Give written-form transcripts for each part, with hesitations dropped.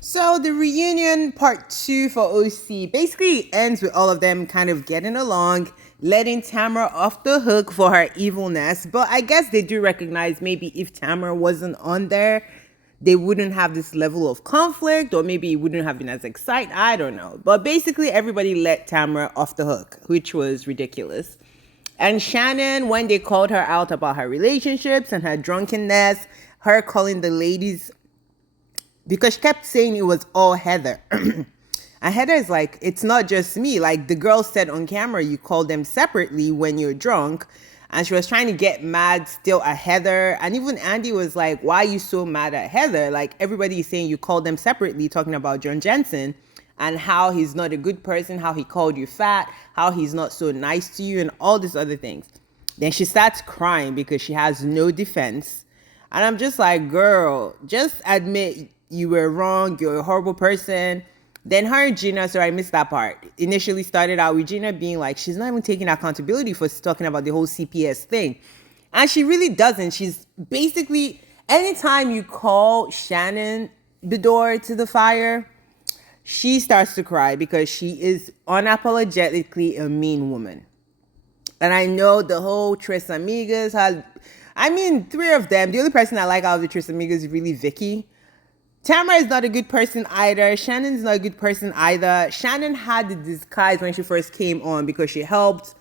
So the reunion part 2 for OC basically ends with all of them kind of getting along, letting Tamara off the hook for her evilness. But I guess they do recognize maybe if Tamara wasn't on there, they wouldn't have this level of conflict, or maybe it wouldn't have been as exciting. I don't know. But basically, everybody let Tamara off the hook, which was ridiculous. And Shannon, when they called her out about her relationships and her drunkenness, her calling the ladies, because she kept saying it was all Heather. And Heather is like, it's not just me. Like the girl said on camera, you call them separately when you're drunk. And she was trying to get mad still at Heather. And even Andy was like, why are you so mad at Heather? Like everybody is saying you call them separately, talking about John Jensen and how he's not a good person, how he called you fat, how he's not so nice to you, and all these other things. Then she starts crying because she has no defense. And I'm just like, girl, just admit you were wrong. You're a horrible person. Then her and Gina, sorry, I missed that part, initially started out with Gina being like, she's not even taking accountability for talking about the whole CPS thing. And she really doesn't. She's basically, anytime you call Shannon the door to the fire, she starts to cry because she is unapologetically a mean woman. And I know the whole Tres Amigas had, I mean, three of them. The only person I like out of the Tres Amigas is really Vicky. Tamara is not a good person either. Shannon's not a good person either. Shannon had the disguise when she first came on because she helped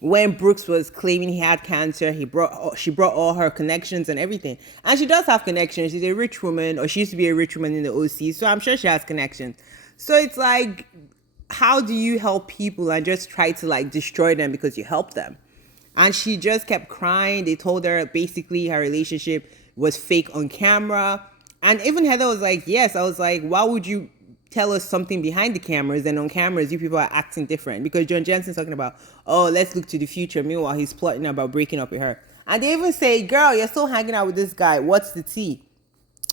when Brooks was claiming he had cancer. She brought all her connections and everything. And she does have connections. She's a rich woman, or she used to be a rich woman in the OC. So I'm sure she has connections. So it's like, how do you help people and just try to like destroy them because you help them? And she just kept crying. They told her basically her relationship was fake on camera. And even Heather was like, yes. I was like, why would you tell us something behind the cameras and on cameras you people are acting different? Because John Jensen's talking about, oh, let's look to the future. Meanwhile, he's plotting about breaking up with her. And they even say, girl, you're still hanging out with this guy. What's the tea?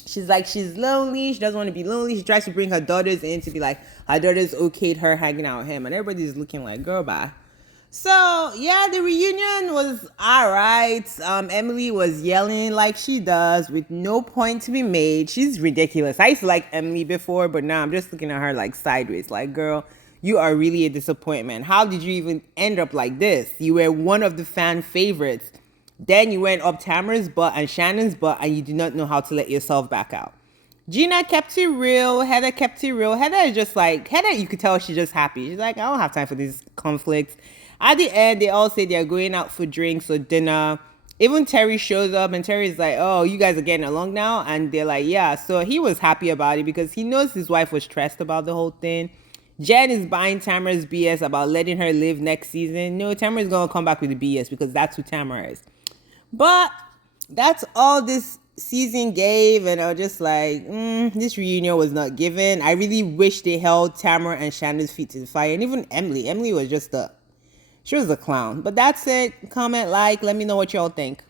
She's like, she's lonely. She doesn't want to be lonely. She tries to bring her daughters in to be like, her daughters okayed her hanging out with him. And everybody's looking like, girl, bye. So, yeah, the reunion was all right. Emily was yelling like she does with no point to be made. She's ridiculous. I used to like Emily before, but now I'm just looking at her like sideways. Like, girl, you are really a disappointment. How did you even end up like this? You were one of the fan favorites. Then you went up Tamara's butt and Shannon's butt, and you do not know how to let yourself back out. Gina kept it real. Heather kept it real. Heather is just like, Heather, you could tell she's just happy. She's like, I don't have time for these conflicts. At the end, they all say they're going out for drinks or dinner. Even Terry shows up, and Terry's like, oh, you guys are getting along now? And they're like, yeah. So he was happy about it because he knows his wife was stressed about the whole thing. Jen is buying Tamara's BS about letting her live next season. No, Tamara's going to come back with the BS because that's who Tamara is. But that's all this season gave, and I was just like, this reunion was not given. I really wish they held Tamara and Shannon's feet to the fire, and even Emily. Emily was just she was a clown. But that's it. Comment, like, let me know what y'all think.